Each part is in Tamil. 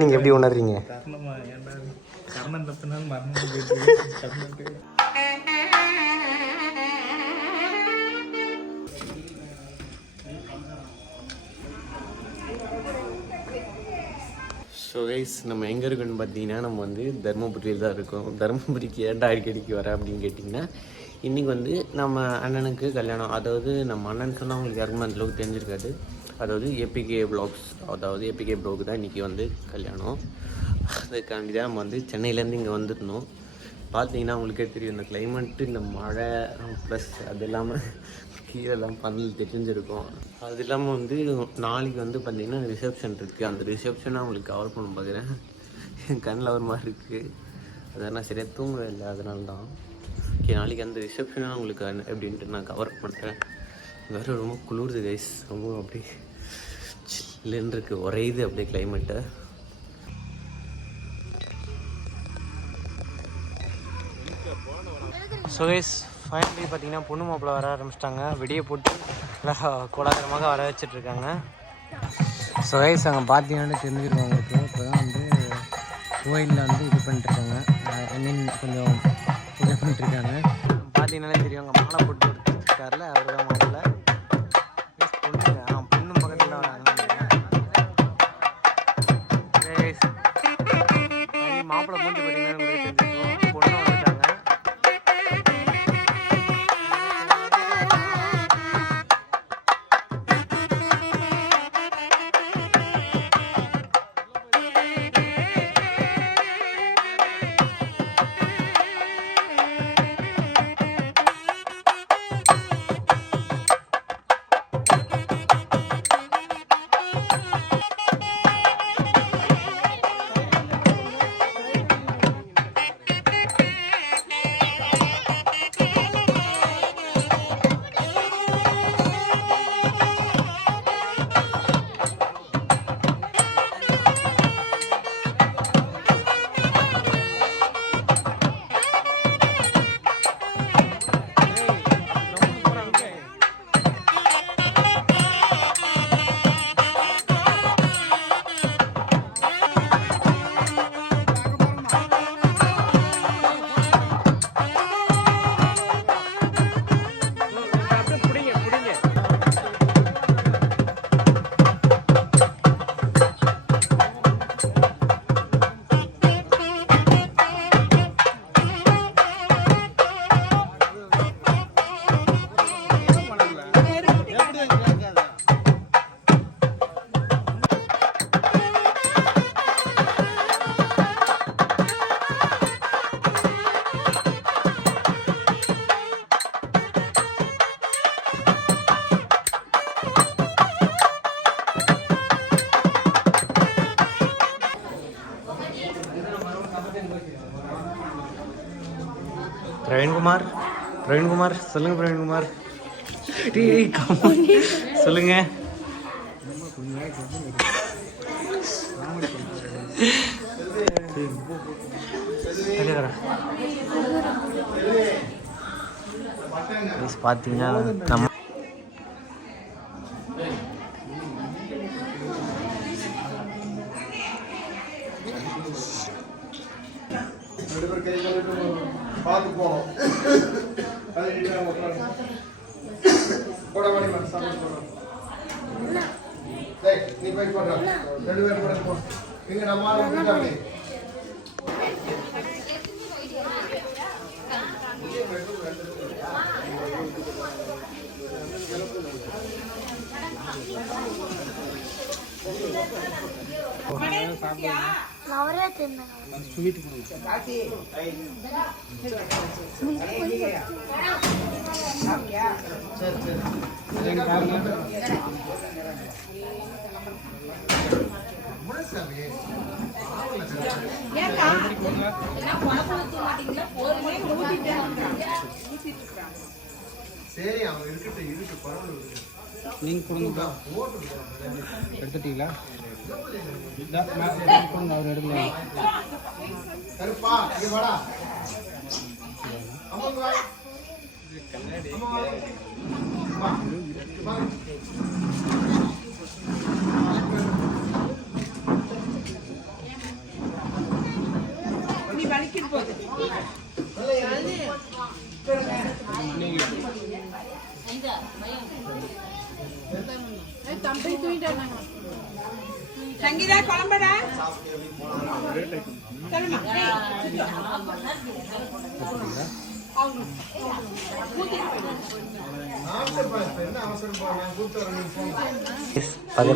நீங்கள் எப்படி உணர்றீங்க? ஸோ கைஸ், நம்ம எங்கே இருக்கோன்னு பார்த்தீங்கன்னா, நம்ம வந்து தருமபுரியில் தான் இருக்கோம். தருமபுரிக்கு ஏன்டா அடிக்கடிக்கு வர அப்படின்னு கேட்டிங்கன்னா, இன்றைக்கி வந்து நம்ம அண்ணனுக்கு கல்யாணம். அதாவது நம்ம அண்ணன் சொன்னால் அவங்களுக்கு யாருக்குமே அந்தளவுக்கு தெரிஞ்சிருக்காது. அதாவது ஏபிகே வ்ளாக்ஸ், அதாவது ஏபிகே ப்ளாக் தான் இன்றைக்கி வந்து கல்யாணம். அதுக்காண்டி தான் நம்ம வந்து சென்னையிலேருந்து இங்கே வந்துருந்தோம். பார்த்தீங்கன்னா அவங்களுக்கே தெரியும், இந்த கிளைமேட்டு, இந்த மழை ப்ளஸ் அது இல்லாமல் கீழெல்லாம் பந்தல் தெரிஞ்சிருக்கும். அது இல்லாமல் வந்து நாளைக்கு வந்து பார்த்திங்கன்னா ரிசப்ஷன் இருக்குது. அந்த ரிசப்ஷனை அவங்களுக்கு கவர் பண்ண பார்க்குறேன். என் கண்ணில் ஒரு மாதிரி இருக்குது. அதான் நான் சரியாக தூங்கவே இல்லை, அதனால தான். ஓகே, நாளைக்கு அந்த ரிசப்ஷனாக உங்களுக்கு எப்படின்ட்டு நான் கவர் பண்ணுறேன். வேறு ரொம்ப குளிருது கைஸ், ரொம்ப அப்படியே சில்லுன்னு இருக்குது, உரையுது அப்படியே கிளைமேட்டை. ஸோ கைஸ், ஃபைனலி பார்த்தீங்கன்னா பொண்ணு மாப்பிள்ளை வர ஆரம்பிச்சிட்டாங்க. வெடியை போட்டு நல்லா கோலாகலமாக வர வச்சிட்ருக்காங்க. ஸோ கைஸ், அங்கே பார்த்தீங்கன்னா தெரிஞ்சிருக்கோம் உங்களுக்கு. இப்போ தான் வந்து கோயிலில் வந்து இது பண்ணிட்டுருக்காங்க, ஐ மீன் கொஞ்சம் பூஜை பண்ணிட்டுருக்காங்க. பார்த்தீங்கன்னாலே தெரியும், அங்கே மாலை போட்டு இருக்காருல, அவர் தான் மாப்பிள்ளை. பொண்ணு பக்கத்தில் வராங்க. மாப்பிள்ளை மூஞ்சி பார்த்தீங்கன்னா உங்களுக்கு தெரிஞ்சிருக்கும். பொண்ணு வந்துட்டாங்க. பிரவீன்குமார் சொல்லுங்க. பிரவீன்குமார் சொல்லுங்க. பார்த்தீங்கன்னா நம்ம பார்த்து போனோம். நீ போய் போடுற 2 பேர் கூட போ. இங்க நம்ம ஆளு சரி, அவங்க இருக்கு பரவாயில்ல. நீங்க கொடுங்க, எடுத்துட்டீங்களா? அவர் எடுக்கல. கருப்பா இங்க வாடா. அம்மா கண்ணாடி சங்கீதா குழம்புடா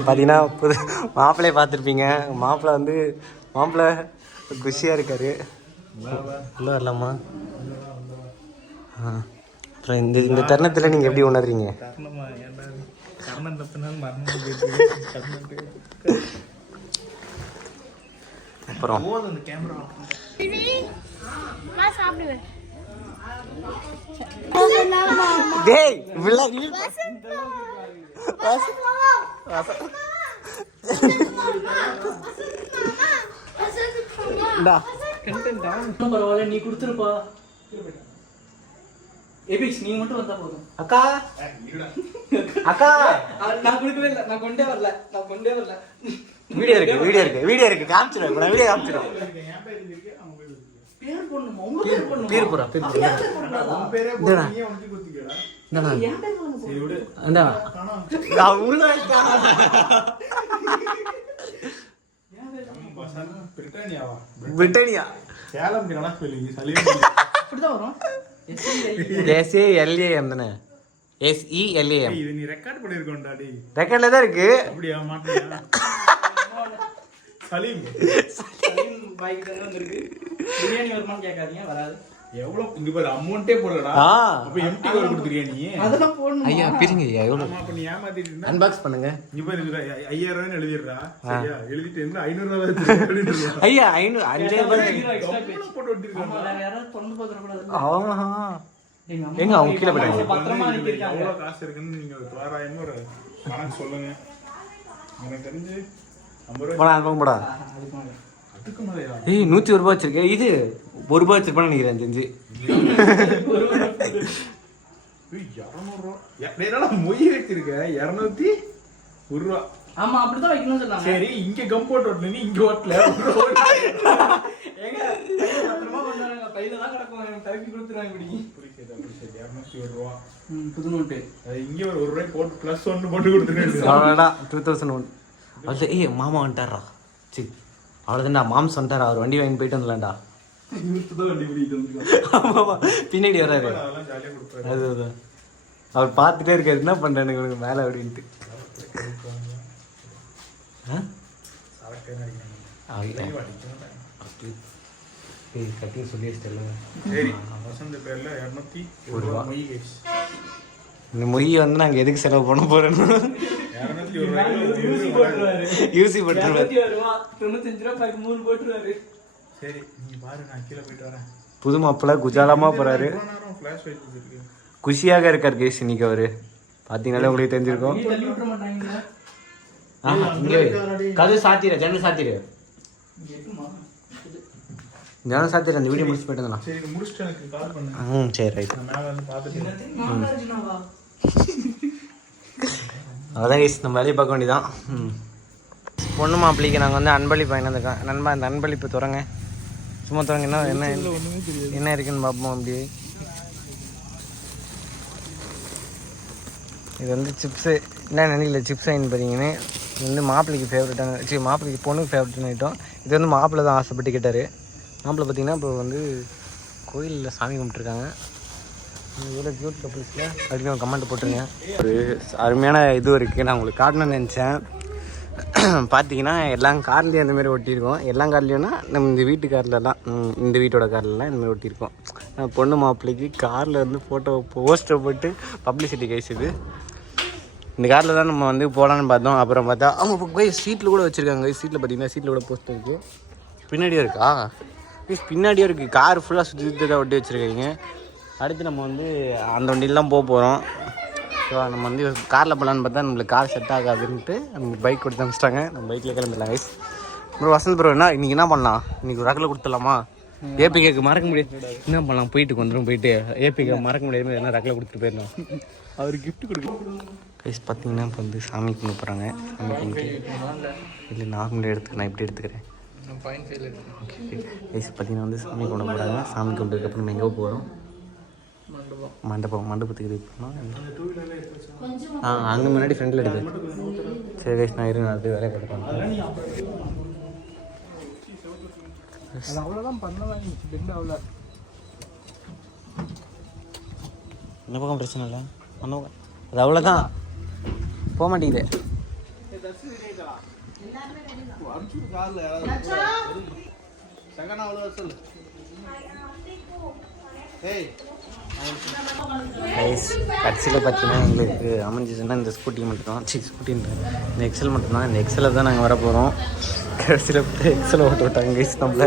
பார்த்தீங்கன்னா மாப்பிள்ளையை பார்த்துருப்பீங்க. மாப்பிள்ளை குஷியாக இருக்காரு. உள்ள வரலாமா? அப்புறம் இந்த தருணத்தில் நீங்கள் எப்படி உணர்றீங்க? அப்புறம் டேய் பரவாயில்ல, நீ கொடுத்துருப்பா. எபிக்ஸ் நீ மட்டும் வந்தா போதும். அக்கா அக்கா நான் கொடுக்கவே இல்லை, நான் கொண்டே வரல. வீடியோ இருக்கு காமிச்சிடும். வீடியோ காமிச்சிடும். பேர் போடணுமா? உங்க பேர் போடணுமா? பேர் போறா பிரிட்டானியா இப்படிதான் வரும். SALAM தானே? SELAM. இது நீ ரெக்கார்ட் பண்ணிருக்கோம்டா டேய். ரெக்கார்ட்ல தான் இருக்கு. அப்படியே மாட்டியா? சலீம் பைக் தான் வந்திருக்கு. பிரியாணி வருமான்னு கேட்காதீங்க, வராது. எவ்வளவு இங்க பாரு அமௌண்டே போடலடா. அப்ப எம்டி கோட் கொடுத்துறியா நீ? அதெல்லாம் போடணும். ஐயா பிரிங்க ஐயா எவ்வளவு? அப்ப நீ ஏமாத்திட்டு இருந்தா அன்பாக்ஸ் பண்ணுங்க. இங்க பாரு 5000 ரூபாய் எழுதிடுறா. சரியா? எழுதிட்டு இருந்தா 500 ரூபாய் எழுதிடுறா. ஐயா 500 5000 போட்டு விட்டுருக்காங்க. வேற யாராவது பொண்ணு போதுற கூடாது. ஆஹா எங்க எங்க அவங்க கீழே போயிட்டாங்க. பத்திரமா அனுப்பியிருக்காங்க. எவ்வளவு காசு இருக்குன்னு நீங்க தோராயமா ஒரு கணக்கு சொல்லுங்க. எனக்கு தெரிஞ்சு 50 ரூபாய். போடா அனுப்ப போடா. அதுக்கு மேலயா? ஏய் 101 ரூபாய் வச்சிருக்கேன். இது 1 ரூபாய் வச்சிருப்பான்னு நினைக்கிறேன் தெரிஞ்சு. 200 ரூபாய். என்னடா மொய் வச்சிருக்க? 201 ரூபாய். ஆமா அப்படிதான் வைக்கணும்னு சொன்னாங்க. சரி இங்க கம்போர்ட் ஓட்டல நீ இங்க ஓட்டல. ஏங்க பத்திரமா கொண்டாங்க. பையில தான் கிடக்கும். எனக்கு தரப்பி கொடுத்துறாங்க இப்படி. புரியுது 201 ரூபாய். புது நோட்டு. இங்க ஒரு 1 ரூபாய் போட்டு பிளஸ் 1 போட்டு கொடுத்துருக்கேன். அவ்வளோடா 2001. அது ஏய் மாமா வந்துட்டாரா? சரி அவ்வளோதான்டா. மாம்ஸ் வந்துட்டாரா? அவர் வண்டி வாங்கி போயிட்டு வந்துடலாம்டா. ஆமாம் பின்னாடி வர்றாரு. அதெல்லாம் ஜாலியா கொடுப்பாரு. அதுதான் அவர் பார்த்துட்டே இருக்காரு. என்ன பண்ணுறானுங்க உனக்கு மேலே அப்படின்ட்டு. கட்டி சொல்லி வச்சிட்டல. சரி வசந்த பேர்ல 201 ரூபாய் மொய் கேஸ். இந்த மொய்யை வந்து நாங்கள் எதுக்கு செலவு பண்ண போறோம்? 201 ரூபாய் யூசி போட்டுருவாரு. 95 ரூபாய் 3 போட்டுருவாரு. சரி நீ பாரு நான் கீழே போயிட்டு வரேன். புது மாப்பிள்ள குஜாலமா போறாரு. ஃபிளாஷ் லைட் இருக்கு. குஷியாக இருக்கார் கேஸ் இன்னைக்கு அவரு. பார்த்தீங்கன்னாலே உங்களுக்கு தெரிஞ்சிருக்கும். நீ தள்ளி விட்டுற மாட்டாங்க. இங்கே கதவு சாத்திர ஜன்னல் சாத்திர ஜன்னல் சாத்திர. அந்த வீடியோ முடிச்சு போயிட்டு சரி இது முடிச்சிட்டு எனக்கு கால் பண்ணு. சரி ரைட். நான் மேல வந்து பார்த்துட்டு அதான் கேஸ் நம்ம வேலையை பார்க்க வேண்டியதான். பொண்ணு மாப்பிள்ளைக்கு நாங்கள் வந்து அன்பளிப்பு வாங்கினதுக்கோம். நண்பா அந்த அன்பளிப்பு தொடங்க. சும்மா தொடங்க. என்ன இருக்குன்னு பார்ப்போம். அப்படியே இது வந்து சிப்ஸு. என்ன நினைக்கல சிப்ஸ் வாங்கி பார்த்தீங்கன்னு. இது வந்து மாப்பிள்ளைக்கு ஃபேவரட்டான மாப்பிள்ளைக்கு பொண்ணுக்கு ஃபேவரட்டான ஐட்டம். இது வந்து மாப்பிள்ளை தான் ஆசைப்பட்டு கேட்டார். மாப்பிள்ளை பார்த்தீங்கன்னா இப்போ வந்து கோயிலில் சாமி கும்பிட்டுருக்காங்க. இவ்வளோ க்யூட் கப்புள்ஸில் அப்படின்னு ஒரு கமெண்ட் போட்டுருங்க. ஒரு அருமையான இதுவும் இருக்குது. நான் உங்களுக்கு காட்டணும்னு நினச்சேன். பார்த்தீங்கன்னா எல்லாம் கார்லேயும் அந்தமாரி ஒட்டியிருக்கோம். எல்லா கார்லேயும்னா நம்ம இந்த வீட்டு கார்லலாம் இந்த வீட்டோட கார்லலாம் இந்தமாதிரி ஒட்டியிருக்கோம். பொண்ணு மாப்பிள்ளைக்கு காரில் வந்து ஃபோட்டோ போஸ்டர் போட்டு பப்ளிசிட்டி கேஸுது. இந்த காரில் தான் நம்ம வந்து போகலான்னு பார்த்தோம். அப்புறம் பார்த்தா அவங்க போய் சீட்டில் கூட வச்சுருக்காங்க. சீட்டில் பார்த்தீங்கன்னா சீட்டில் கூட போஸ்டர் இருக்குது. பின்னாடியும் இருக்கா? பின்னாடியும் இருக்குது. கார் ஃபுல்லாக சுற்றி தான் ஒட்டி வச்சுருக்கீங்க. அடுத்து நம்ம வந்து அந்த வண்டியிலாம் போக போகிறோம். ஸோ நம்ம வந்து காரில் போகலான்னு பார்த்தா நம்மளுக்கு கார் செட் ஆகாதுன்ட்டு நமக்கு பைக் கொடுத்து அனுப்பிச்சிட்டாங்க. நம்ம பைக்கில் கிளம்பிடலாம் கைஸ். ப்ரோ வசந்த் ப்ரோ இன்றைக்கி என்ன பண்ணலாம்? இன்றைக்கி ஒரு ரகில் கொடுத்துடலாமா? ஏபிகேக்கு மறக்க முடியாது. என்ன பண்ணலாம்? போயிட்டு வந்துடும். போயிட்டு ஏபிகே மறக்க முடியாது. என்ன ரகில் கொடுத்துட்டு போயிடலாம். அவர் கிஃப்ட் கொடுக்கணும் கைஸ். பார்த்தீங்கன்னா இப்போ வந்து சாமி கும்பிட போகிறாங்க. சாமி கும்பிட்டு இல்லை நார்மலாக எடுத்துக்கிறேன். நான் இப்படி எடுத்துக்கிறேன். ஓகே கைஸ் பார்த்தீங்கன்னா வந்து சாமி கும்பிட போகிறாங்க. சாமி கும்பிட்டதுக்கப்புறம் நம்ம எங்கே போகிறோம்? மண்டபத்துக்கு இது போனோம். அங்கே முன்னாடி ஃப்ரெண்டில் எடுத்து. சரி கைஸ் நான் இருங்க அது வேலையை கட்டுப்பாங்க. அவ்வளோதான் பண்ணலாம். அவ்வளோ இந்த பக்கம் பிரச்சனை இல்லை. அது அவ்வளோதான் போக மாட்டேங்குது. கடைசியில் பார்த்தீங்கன்னா எங்களுக்கு அமைஞ்சிச்சுன்னா இந்த ஸ்கூட்டி மட்டும்தான். இந்த எக்ஸல் மட்டும்தான். இந்த எக்ஸலில் தான் நாங்கள் வர போகிறோம். கடைசியில் எக்ஸலை ஓட்ட விட்டாங்க கைஸ் நம்மள.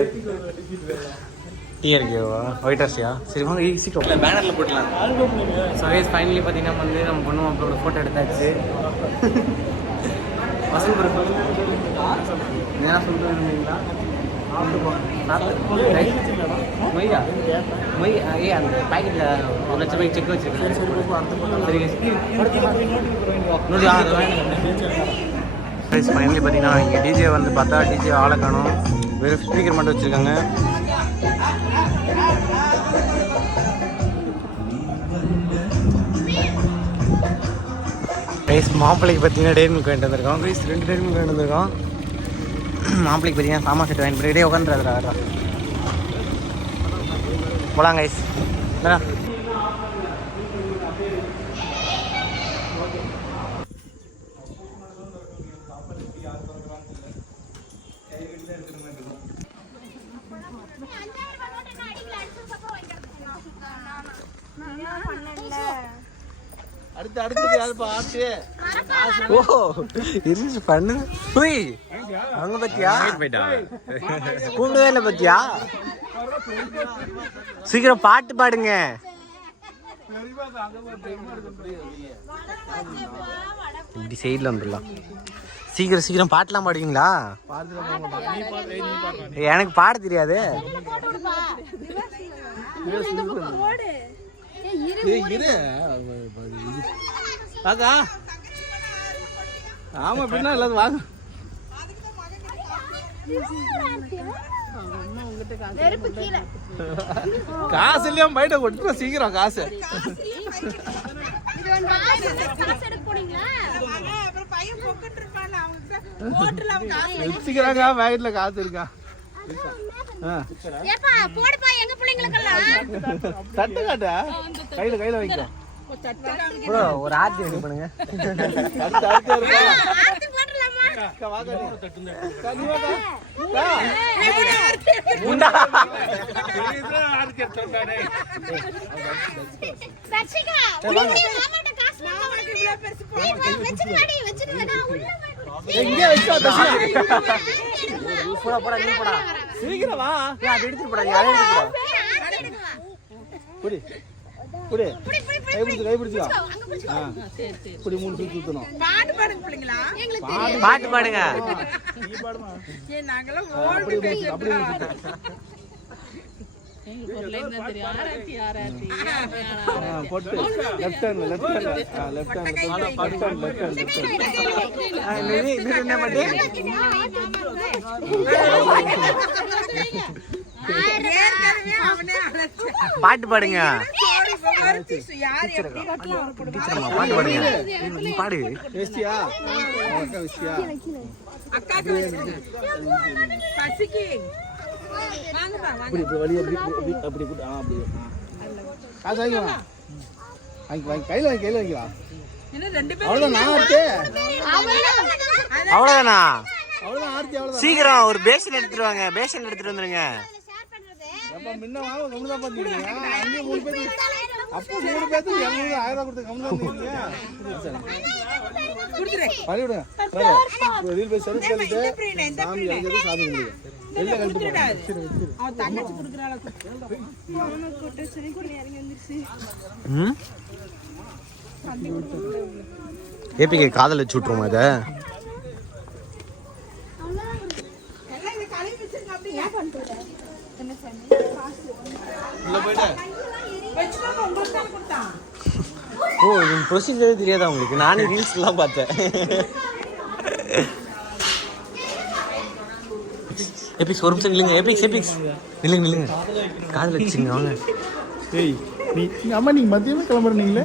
டிஆர்கேவா ஒயிட் அரிசியா? சரி வாங்க சீக்கிரம் பேனரில் போட்டலாம். ஸோ கைஸ் ஃபைனலி பார்த்தீங்கன்னா வந்து நம்ம பொண்ணு மாப்பிளோட ஃபோட்டோ எடுத்தாச்சு. வசந்த் என்ன சொல்கிறீங்களா? மொய்யா மொய் ஏ அந்த பேக்கெட்டில் 1 லட்சம் ரூபாய்க்கு செக் வச்சுருக்கேன். சரி ஃபைனலி பார்த்தீங்கன்னா இங்கே டிஜே வந்து பார்த்தா டிஜே ஆளை காணும். வெறும் ஸ்பீக்கர் மட்டும் வச்சுருக்காங்க. ரைஸ் மாப்பிள்ளைக்கு பார்த்தீங்கன்னா டேரி மில்க் வாங்கிட்டு வந்திருக்கோம். ரைஸ் 2 டேரி மில்க் வாங்கிட்டு வந்திருக்கோம். மாப்பிள்ளைக்கு பார்த்தீங்கன்னா சாமா செட் வாங்கிட்டு போய் உட்காந்துறாரா போலாம் கைஸ். பண்ணு அங்க பத்தியா கூப்பிடவே இல்லை பத்தியா? சீக்கிரம் பாட்டு பாடுங்க. இப்படி சைட்ல வந்துடலாம். சீக்கிரம் பாட்டுலாம் பாடுவீங்களா? எனக்கு பாட தெரியாது. ஆமா பின்னா இல்லாத வாங்க. காசு இல்லையா பைட்ட கொட்டு சீக்கிரம் காசு. வச்சுக்கிறாங்க பேக்கெட்ல காசு இருக்கா? தட்டு காட்டா கையில வைக்க ஒரு ஆர்த்தி ரெடி பண்ணுங்க. சீக்கிரம் வா. அதை எடுத்துட்டு போடா. பாட்டு பாடுங்க. பாட்டு பாடுங்க. பாட்டு பாடுங்க. நீ பாடு. அவ்வளவுதானா? சீக்கிரம் ஒரு பேஷன் எடுத்துட்டு வாங்க. பேஷன் எடுத்துட்டு வந்துருங்க. ஏபிகே காதல் வச்சு விட்டுருமா இதை? ஓ ப்ரொசீஜர் தெரியாதா உங்களுக்கு? நானே ரீல்ஸ்லாம் பார்த்தேன். எபிக்ஸ் ஒரு நிமிஷம் நில்லுங்க. எபிக்ஸ் நில்லுங்க காதில் வச்சுங்க வாங்க. ஏய் நீ அம்மா நீங்கள் மதியமே கிளம்புறீங்களே